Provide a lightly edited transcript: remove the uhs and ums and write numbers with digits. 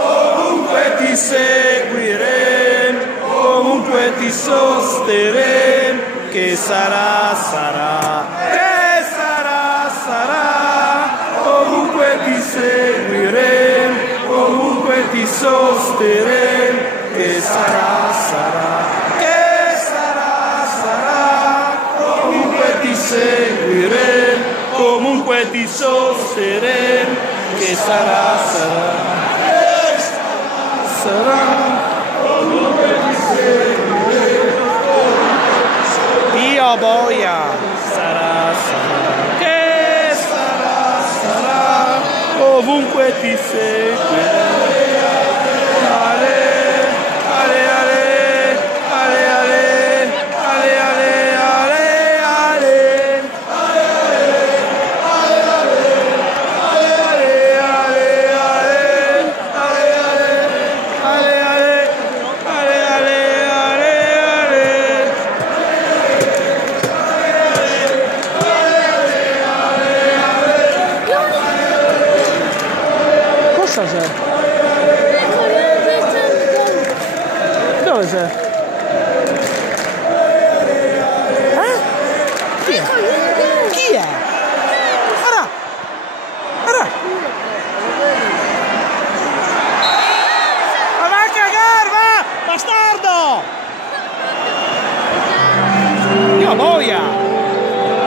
Ovunque ti seguiremo, ovunque ti sosterremo, che sarà, sarà, che sarà, sarà, ovunque ti seguiremo, ovunque ti sosterremo, che sarà, sarà, che sarà, sarà, ovunque ti seguiremo, comunque ti sosterremo, che sarà, sarà, sarà, ovunque ti seguiremo, Dio boia, sarà, sarà, che sarà, sarà, ovunque ti seguiremo. Cosa c'è? Dove sei? Chi è? Chi è? Ara! Ara! Ma va a cagare, va! Bastardo! Io boia!